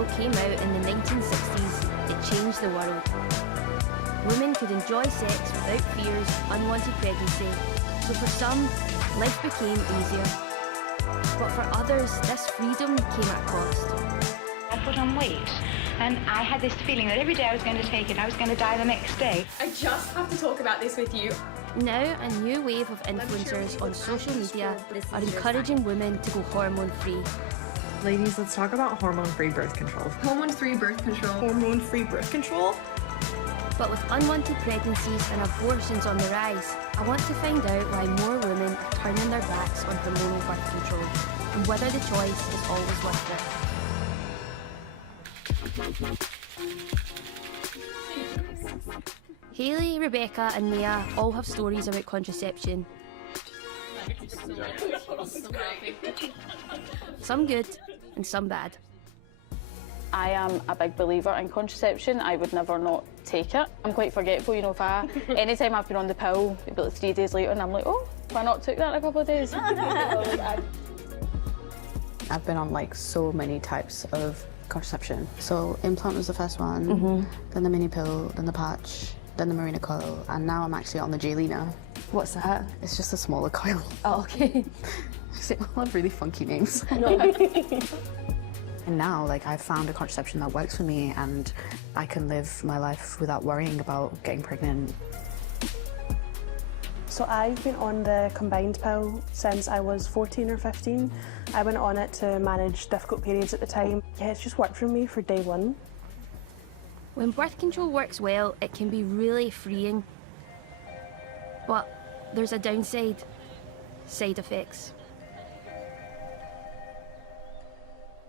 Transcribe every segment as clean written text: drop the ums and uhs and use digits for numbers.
pill came out in the 1960s, it changed the world. Women could enjoy sex without fears of unwanted pregnancy, so for some, life became easier. But for others, this freedom came at a cost. I put on weight, and I had this feeling that every day I was going to take it, I was going to die the next day. I just have to talk about this with you. Now, a new wave of influencers on social media are encouraging women to go hormone-free. Ladies, let's talk about hormone-free birth control. Hormone-free birth control. Hormone-free birth control? But with unwanted pregnancies and abortions on the rise, I want to find out why more women are turning their backs on hormonal birth control and whether the choice is always worth it. Hayley, Rebecca and Mia all have stories about contraception. Some good and some bad. I am a big believer in contraception. I would never not take it. I'm quite forgetful, you know, anytime I've been on the pill, maybe like 3 days later and I'm like, oh, if I not took that in a couple of days? I've been on like so many types of contraception. So implant was the first one, then the mini pill, then the patch, then the Marina coil, and now I'm actually on the Jaylina. What's that? It's just a smaller coil. Oh, okay. They all have really funky names. And now, like, I've found a contraception that works for me and I can live my life without worrying about getting pregnant. So I've been on the combined pill since I was 14 or 15. I went on it to manage difficult periods at the time. Yeah, it's just worked for me for day one. When birth control works well, it can be really freeing. But there's a downside, side effects.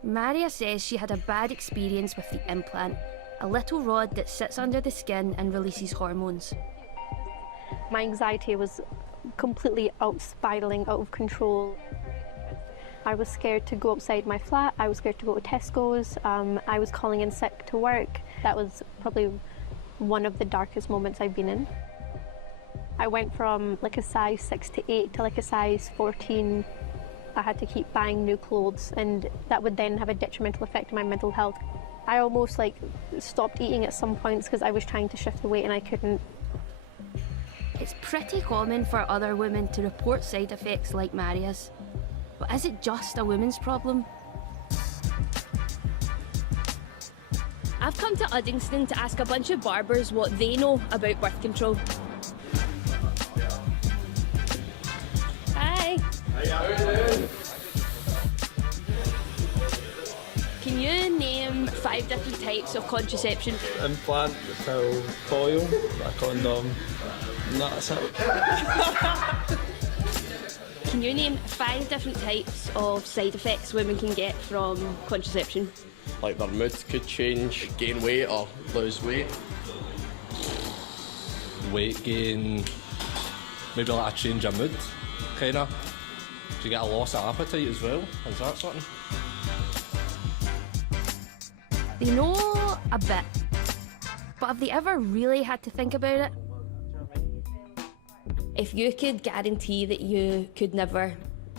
Maria says she had a bad experience with the implant, a little rod that sits under the skin and releases hormones. My anxiety was completely spiralling out of control. I was scared to go outside my flat, I was scared to go to Tesco's, I was calling in sick to work. That was probably one of the darkest moments I've been in. I went from like a size 6 to 8 to like a size 14. I had to keep buying new clothes and that would then have a detrimental effect on my mental health. I almost like stopped eating at some points because I was trying to shift the weight and I couldn't. It's pretty common for other women to report side effects like Maria's. But is it just a women's problem? I've come to Uddingston to ask a bunch of barbers what they know about birth control. Hi. Can you name 5 different types of contraception? Implant, the pill, coil, a condom, and that's it. Can you name 5 different types of side effects women can get from contraception? Like their mood could change, gain weight or lose weight. Weight gain, maybe like a change of mood, kinda. Do you get a loss of appetite as well? Is that something? They know a bit, but have they ever really had to think about it? If you could guarantee that you could never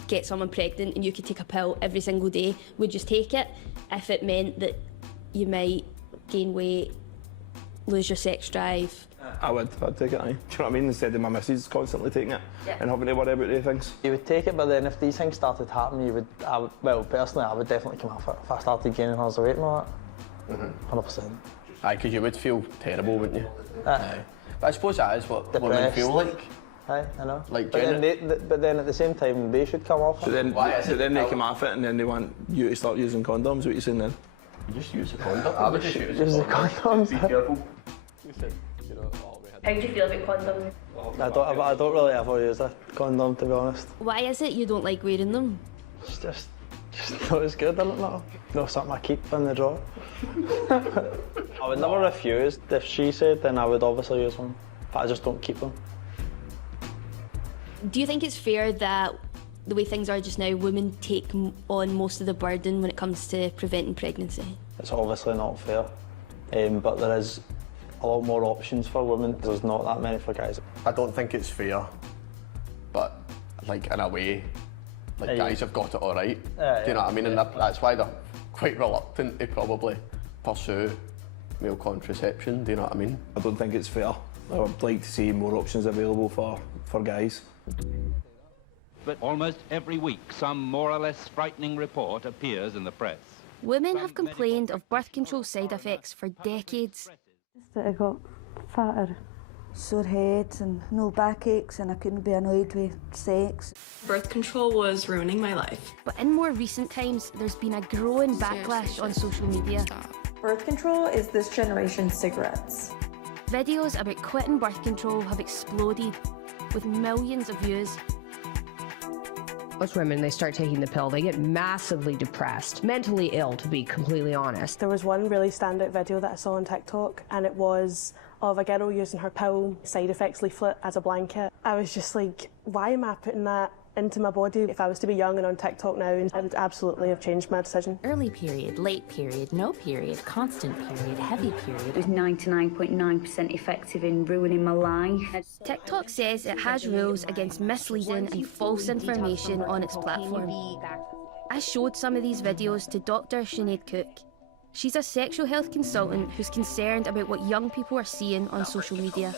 get someone pregnant and you could take a pill every single day, would you take it if it meant that you might gain weight, lose your sex drive? I'd take it, aye. Do you know what I mean? Instead of my missus constantly taking it and having to worry about these things. You would take it, but then if these things started happening, well, personally, I would definitely come off it. If I started gaining loads of weight and all that, 100%. Aye, because you would feel terrible, wouldn't you? Aye. But I suppose that is what women feel like. Aye, I know. Like but then at the same time, they should come off it. So then they come off it and then they want you to start using condoms, what you saying then? You just use a condom. I would just use the condoms. Be careful. How do you feel about condoms? I don't really ever use a condom, to be honest. Why is it you don't like wearing them? It's just not as good, I don't know. Not something I keep in the drawer. I would never refuse. If she said, then I would obviously use one, but I just don't keep them. Do you think it's fair that the way things are just now, women take on most of the burden when it comes to preventing pregnancy? It's obviously not fair, but there is a lot more options for women. There's not that many for guys. I don't think it's fair, but like in a way, like guys have got it all right. Do you know what I mean? And that's why they're quite reluctant to probably pursue male contraception, do you know what I mean? I don't think it's fair. I would like to see more options available for guys. But almost every week, some more or less frightening report appears in the press. Women have complained of birth control side effects for decades. That I got fatter. Sore heads and no backaches, and I couldn't be annoyed with sex. Birth control was ruining my life. But in more recent times, there's been a growing backlash on social media. Birth control is this generation's cigarettes. Videos about quitting birth control have exploded, with millions of views. Most women, they start taking the pill, they get massively depressed, mentally ill, to be completely honest. There was one really standout video that I saw on TikTok, and it was of a girl using her pill side effects leaflet as a blanket. I was just like, why am I putting that into my body? If I was to be young and on TikTok now, I would absolutely have changed my decision. Early period, late period, no period, constant period, heavy period. It was 99.9% effective in ruining my life. TikTok says it has rules against misleading and false information on its platform. I showed some of these videos to Dr. Sinead Cook. She's a sexual health consultant who's concerned about what young people are seeing on social media.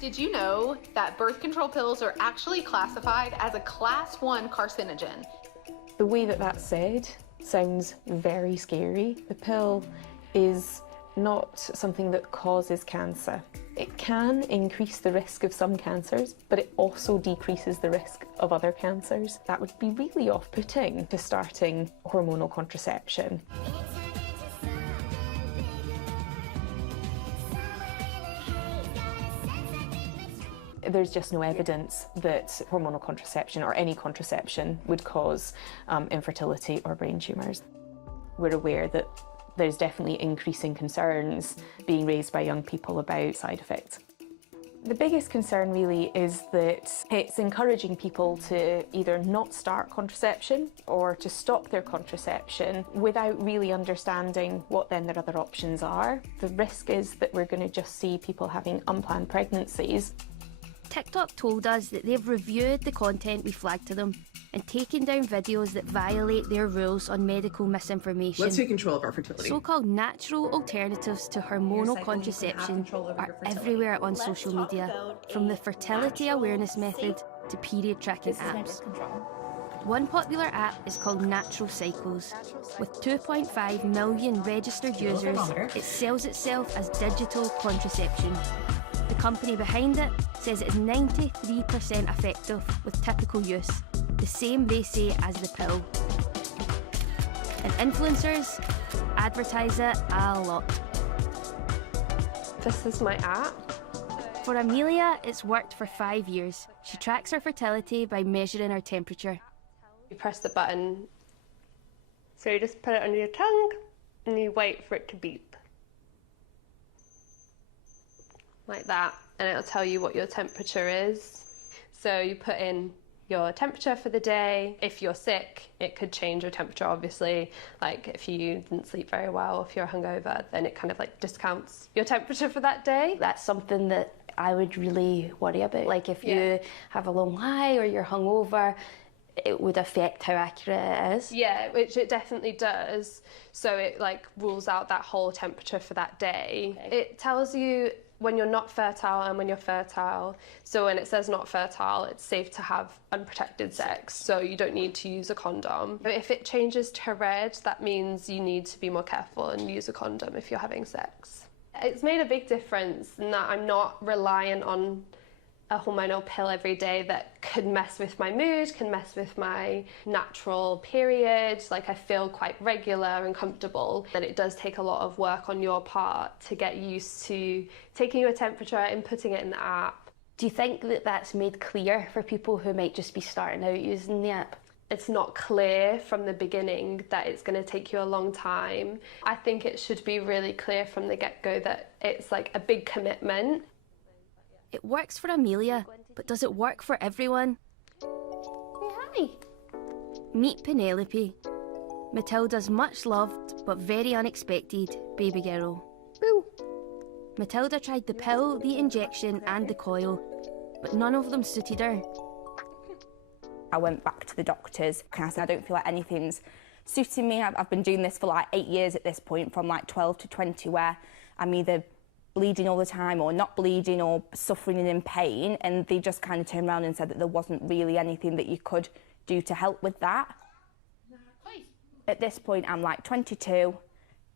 Did you know that birth control pills are actually classified as a Class 1 carcinogen? The way that that's said sounds very scary. The pill is not something that causes cancer. It can increase the risk of some cancers, but it also decreases the risk of other cancers. That would be really off-putting to starting hormonal contraception. There's just no evidence that hormonal contraception or any contraception would cause infertility or brain tumours. We're aware that there's definitely increasing concerns being raised by young people about side effects. The biggest concern really is that it's encouraging people to either not start contraception or to stop their contraception without really understanding what then their other options are. The risk is that we're going to just see people having unplanned pregnancies. TikTok told us that they've reviewed the content we flagged to them and taken down videos that violate their rules on medical misinformation. Let's take control of our fertility. So-called natural alternatives to hormonal contraception are everywhere on social media, from the fertility awareness method to period tracking apps. One popular app is called Natural Cycles. With 2.5 million registered users, it sells itself as digital contraception. The company behind it says it is 93% effective with typical use, the same they say as the pill. And influencers advertise it a lot. This is my app. For Amelia, it's worked for 5 years. She tracks her fertility by measuring her temperature. You press the button, so you just put it under your tongue and you wait for it to beep. Like that, and it'll tell you what your temperature is. So you put in your temperature for the day. If you're sick, it could change your temperature, obviously. Like if you didn't sleep very well, if you're hungover, then it kind of like discounts your temperature for that day. That's something that I would really worry about. Like if you have a long lie or you're hungover, it would affect how accurate it is. Yeah, which it definitely does. So it like rules out that whole temperature for that day. It tells you when you're not fertile and when you're fertile. So when it says not fertile, it's safe to have unprotected sex, so you don't need to use a condom. If it changes to red, that means you need to be more careful and use a condom if you're having sex. It's made a big difference in that I'm not reliant on a hormonal pill every day that could mess with my mood, can mess with my natural period. Like I feel quite regular and comfortable. That it does take a lot of work on your part to get used to taking your temperature and putting it in the app. Do you think that that's made clear for people who might just be starting out using the app? It's not clear from the beginning that it's going to take you a long time. I think it should be really clear from the get-go that it's like a big commitment. It works for Amelia, but does it work for everyone? Hi. Meet Penelope, Matilda's much loved but very unexpected baby girl. Boo. Matilda tried the pill, the injection and the coil, but none of them suited her. I went back to the doctors and I said, I don't feel like anything's suiting me. I've been doing this for like 8 years at this point, from like 12 to 20, where I'm either bleeding all the time or not bleeding or suffering and in pain, and they just kind of turned around and said that there wasn't really anything that you could do to help with that. At this point, I'm like 22,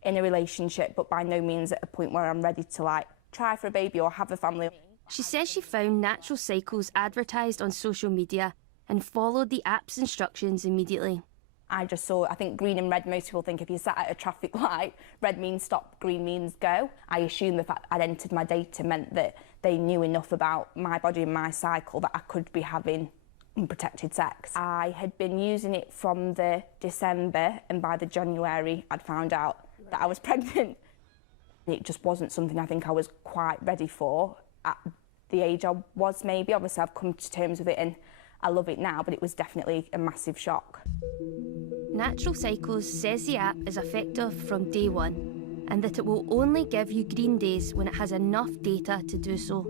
in a relationship, but by no means at a point where I'm ready to like try for a baby or have a family. She says she found Natural Cycles advertised on social media and followed the app's instructions immediately. I just saw, I think green and red, most people think if you sat at a traffic light, red means stop, green means go. I assumed the fact I'd entered my data meant that they knew enough about my body and my cycle that I could be having unprotected sex. I had been using it from the December, and by the January I'd found out that I was pregnant. It just wasn't something I think I was quite ready for at the age I was maybe. Obviously I've come to terms with it and I love it now, but it was definitely a massive shock. Natural Cycles says the app is effective from day one and that it will only give you green days when it has enough data to do so.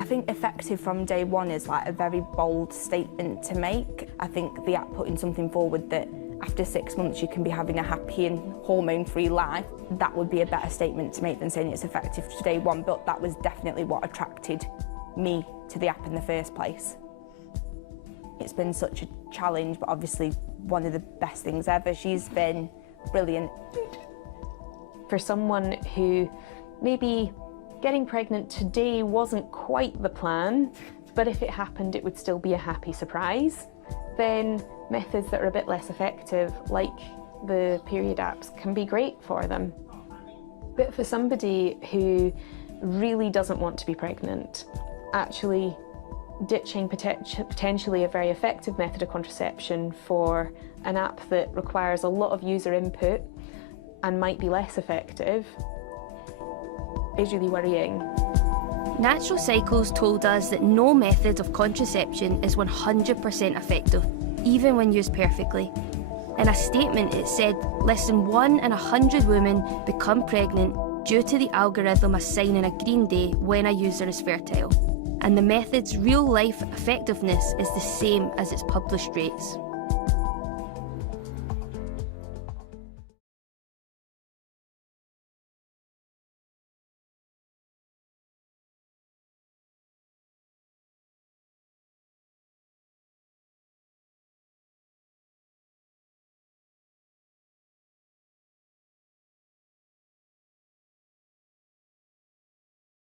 I think effective from day one is like a very bold statement to make. I think the app putting something forward that after 6 months you can be having a happy and hormone-free life, that would be a better statement to make than saying it's effective to day one, but that was definitely what attracted me to the app in the first place. It's been such a challenge, but obviously one of the best things ever. She's been brilliant. For someone who maybe getting pregnant today wasn't quite the plan, but if it happened it would still be a happy surprise, then methods that are a bit less effective, like the period apps, can be great for them. But for somebody who really doesn't want to be pregnant, actually ditching potentially a very effective method of contraception for an app that requires a lot of user input and might be less effective is really worrying. Natural Cycles told us that no method of contraception is 100% effective, even when used perfectly. In a statement it said less than 1 in 100 women become pregnant due to the algorithm assigning a green day when a user is fertile. And the method's real-life effectiveness is the same as its published rates.